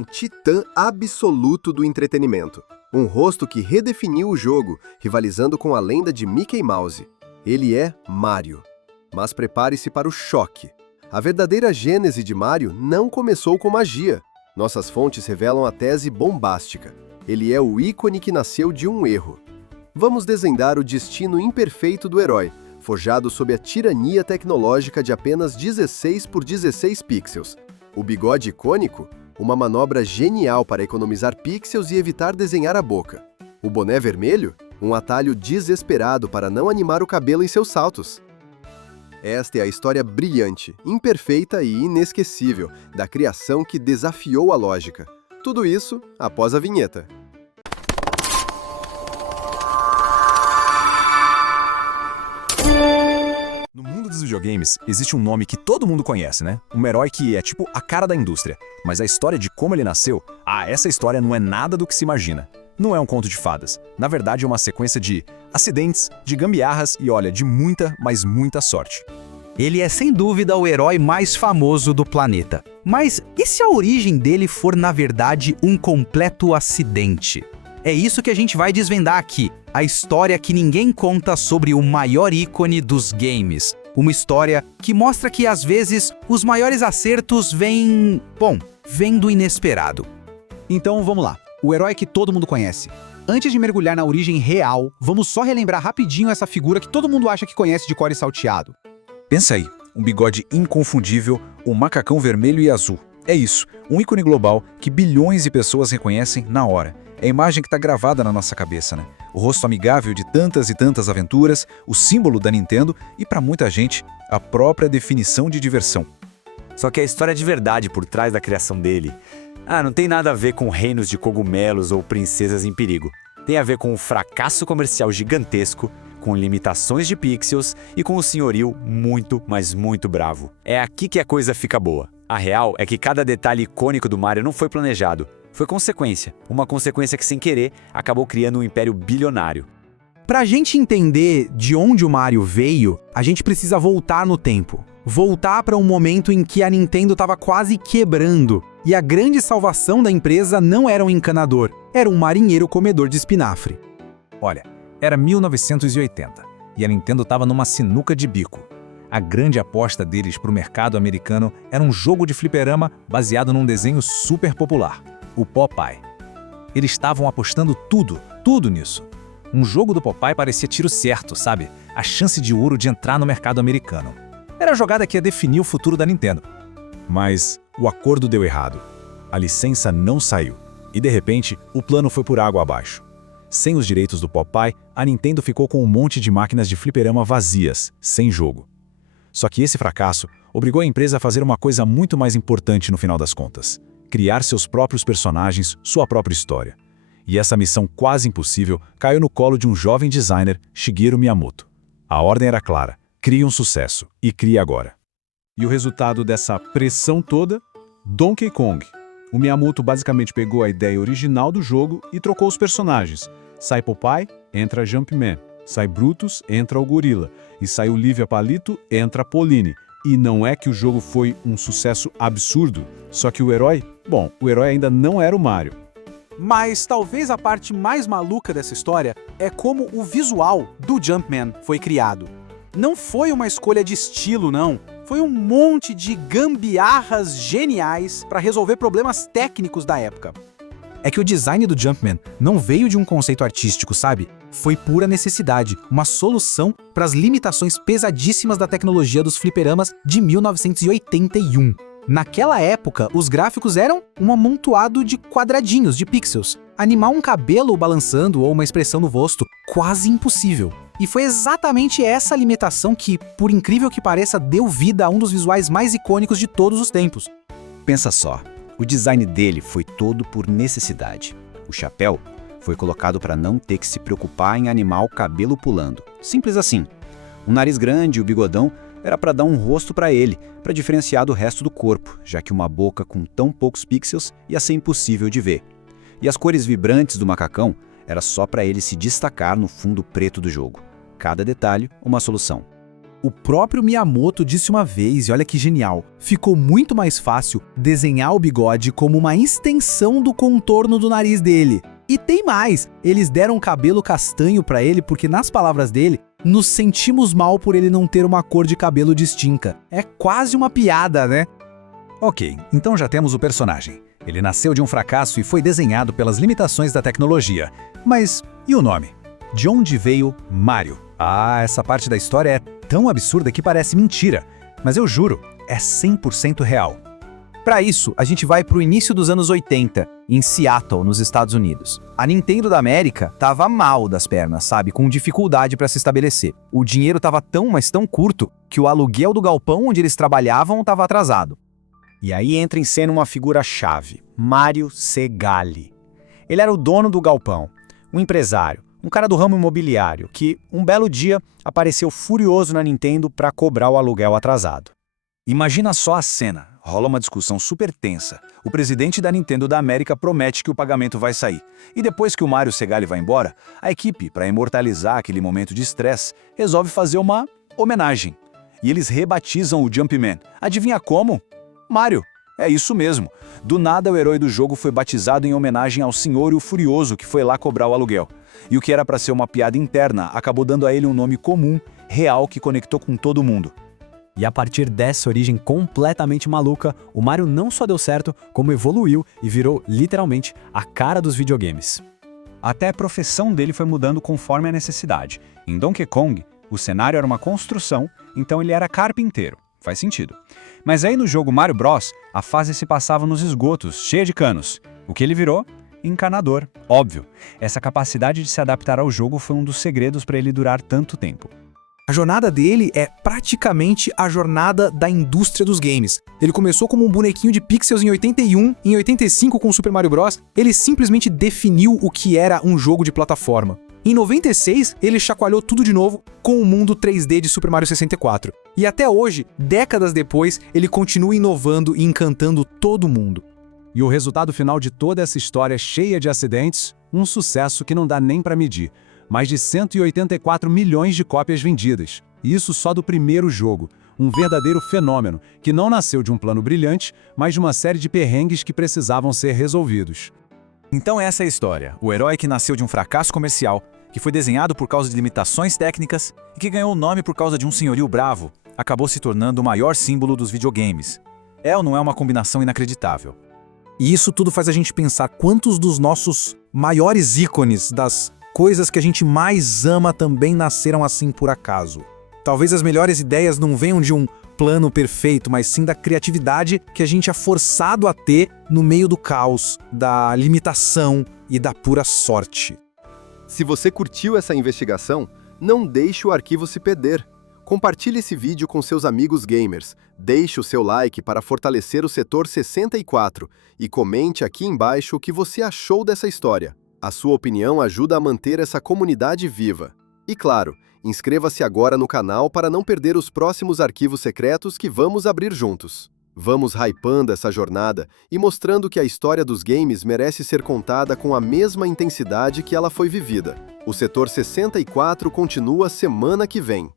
um titã absoluto do entretenimento. Um rosto que redefiniu o jogo, rivalizando com a lenda de Mickey Mouse. Ele é Mario. Mas prepare-se para o choque. A verdadeira gênese de Mario não começou com magia. Nossas fontes revelam a tese bombástica. Ele é o ícone que nasceu de um erro. Vamos desvendar o destino imperfeito do herói, forjado sob a tirania tecnológica de apenas 16 por 16 pixels. O bigode icônico? Uma manobra genial para economizar pixels e evitar desenhar a boca. O boné vermelho? Um atalho desesperado para não animar o cabelo em seus saltos. Esta é a história brilhante, imperfeita e inesquecível da criação que desafiou a lógica. Tudo isso após a vinheta. No mundo dos videogames, existe um nome que todo mundo conhece, né? Um herói que é tipo a cara da indústria. Mas a história de como ele nasceu, essa história não é nada do que se imagina. Não é um conto de fadas. Na verdade, é uma sequência de acidentes, de gambiarras e, olha, de muita, mas muita sorte. Ele é sem dúvida o herói mais famoso do planeta. Mas e se a origem dele for, na verdade, um completo acidente? É isso que a gente vai desvendar aqui. A história que ninguém conta sobre o maior ícone dos games. Uma história que mostra que, às vezes, os maiores acertos vêm do inesperado. Então, vamos lá. O herói que todo mundo conhece. Antes de mergulhar na origem real, vamos só relembrar rapidinho essa figura que todo mundo acha que conhece de cor e salteado. Pensa aí, um bigode inconfundível, um macacão vermelho e azul. É isso, um ícone global que bilhões de pessoas reconhecem na hora. É a imagem que está gravada na nossa cabeça, né? O rosto amigável de tantas e tantas aventuras, o símbolo da Nintendo e, para muita gente, a própria definição de diversão. Só que a história de verdade por trás da criação dele, não tem nada a ver com reinos de cogumelos ou princesas em perigo. Tem a ver com um fracasso comercial gigantesco, com limitações de pixels e com um senhorio muito, mas muito bravo. É aqui que a coisa fica boa. A real é que cada detalhe icônico do Mario não foi planejado. Foi consequência. Uma consequência que, sem querer, acabou criando um império bilionário. Pra gente entender de onde o Mario veio, a gente precisa voltar no tempo. Voltar para um momento em que a Nintendo estava quase quebrando. E a grande salvação da empresa não era um encanador, era um marinheiro comedor de espinafre. Olha, era 1980 e a Nintendo estava numa sinuca de bico. A grande aposta deles para o mercado americano era um jogo de fliperama baseado num desenho super popular, o Popeye. Eles estavam apostando tudo nisso. Um jogo do Popeye parecia tiro certo, sabe? A chance de ouro de entrar no mercado americano. Era a jogada que ia definir o futuro da Nintendo. Mas o acordo deu errado. A licença não saiu. E de repente, o plano foi por água abaixo. Sem os direitos do Popeye, a Nintendo ficou com um monte de máquinas de fliperama vazias, sem jogo. Só que esse fracasso obrigou a empresa a fazer uma coisa muito mais importante no final das contas: criar seus próprios personagens, sua própria história. E essa missão quase impossível caiu no colo de um jovem designer, Shigeru Miyamoto. A ordem era clara: crie um sucesso, e crie agora. E o resultado dessa pressão toda? Donkey Kong. O Miyamoto basicamente pegou a ideia original do jogo e trocou os personagens. Sai Popeye, entra Jumpman. Sai Brutus, entra o Gorila. E sai Olivia Palito, entra Pauline. E não é que o jogo foi um sucesso absurdo, só que o herói ainda não era o Mario. Mas talvez a parte mais maluca dessa história é como o visual do Jumpman foi criado. Não foi uma escolha de estilo, não. Foi um monte de gambiarras geniais para resolver problemas técnicos da época. É que o design do Jumpman não veio de um conceito artístico, sabe? Foi pura necessidade, uma solução para as limitações pesadíssimas da tecnologia dos fliperamas de 1981. Naquela época, os gráficos eram um amontoado de quadradinhos, de pixels. Animar um cabelo balançando ou uma expressão no rosto, quase impossível. E foi exatamente essa limitação que, por incrível que pareça, deu vida a um dos visuais mais icônicos de todos os tempos. Pensa só, o design dele foi todo por necessidade. O chapéu foi colocado para não ter que se preocupar em animar o cabelo pulando. Simples assim. O nariz grande e o bigodão era para dar um rosto para ele, para diferenciar do resto do corpo, já que uma boca com tão poucos pixels ia ser impossível de ver. E as cores vibrantes do macacão era só para ele se destacar no fundo preto do jogo. Cada detalhe, uma solução. O próprio Miyamoto disse uma vez, e olha que genial, ficou muito mais fácil desenhar o bigode como uma extensão do contorno do nariz dele. E tem mais, eles deram um cabelo castanho pra ele porque, nas palavras dele, nos sentimos mal por ele não ter uma cor de cabelo distinta. É quase uma piada, né? Ok, então já temos o personagem. Ele nasceu de um fracasso e foi desenhado pelas limitações da tecnologia. Mas e o nome? De onde veio Mario? Ah, essa parte da história é tão absurda que parece mentira. Mas eu juro, é 100% real. Para isso, a gente vai pro início dos anos 80, em Seattle, nos Estados Unidos. A Nintendo da América tava mal das pernas, sabe? Com dificuldade para se estabelecer. O dinheiro tava tão, mas tão curto, que o aluguel do galpão onde eles trabalhavam tava atrasado. E aí entra em cena uma figura-chave, Mario Segale. Ele era o dono do galpão, um empresário, um cara do ramo imobiliário que, um belo dia, apareceu furioso na Nintendo para cobrar o aluguel atrasado. Imagina só a cena. Rola uma discussão super tensa. O presidente da Nintendo da América promete que o pagamento vai sair. E depois que o Mario Segale vai embora, a equipe, para imortalizar aquele momento de estresse, resolve fazer uma homenagem. E eles rebatizam o Jumpman. Adivinha como? Mario. É isso mesmo. Do nada, o herói do jogo foi batizado em homenagem ao Senhor e o Furioso que foi lá cobrar o aluguel. E o que era para ser uma piada interna acabou dando a ele um nome comum, real, que conectou com todo mundo. E a partir dessa origem completamente maluca, o Mario não só deu certo, como evoluiu e virou, literalmente, a cara dos videogames. Até a profissão dele foi mudando conforme a necessidade. Em Donkey Kong, o cenário era uma construção, então ele era carpinteiro. Faz sentido. Mas aí no jogo Mario Bros, a fase se passava nos esgotos, cheia de canos. O que ele virou? Encanador. Óbvio. Essa capacidade de se adaptar ao jogo foi um dos segredos para ele durar tanto tempo. A jornada dele é praticamente a jornada da indústria dos games. Ele começou como um bonequinho de pixels em 81, em 85 com Super Mario Bros, ele simplesmente definiu o que era um jogo de plataforma. Em 96, ele chacoalhou tudo de novo com o mundo 3D de Super Mario 64. E até hoje, décadas depois, ele continua inovando e encantando todo mundo. E o resultado final de toda essa história cheia de acidentes, um sucesso que não dá nem para medir. Mais de 184 milhões de cópias vendidas. E isso só do primeiro jogo. Um verdadeiro fenômeno, que não nasceu de um plano brilhante, mas de uma série de perrengues que precisavam ser resolvidos. Então essa é a história. O herói que nasceu de um fracasso comercial, que foi desenhado por causa de limitações técnicas e que ganhou o nome por causa de um senhorio bravo, acabou se tornando o maior símbolo dos videogames. É ou não é uma combinação inacreditável? E isso tudo faz a gente pensar quantos dos nossos maiores ícones, das coisas que a gente mais ama, também nasceram assim por acaso. Talvez as melhores ideias não venham de um plano perfeito, mas sim da criatividade que a gente é forçado a ter no meio do caos, da limitação e da pura sorte. Se você curtiu essa investigação, não deixe o arquivo se perder. Compartilhe esse vídeo com seus amigos gamers, deixe o seu like para fortalecer o setor 64 e comente aqui embaixo o que você achou dessa história. A sua opinião ajuda a manter essa comunidade viva. E claro, inscreva-se agora no canal para não perder os próximos arquivos secretos que vamos abrir juntos. Vamos hypando essa jornada e mostrando que a história dos games merece ser contada com a mesma intensidade que ela foi vivida. O setor 64 continua semana que vem.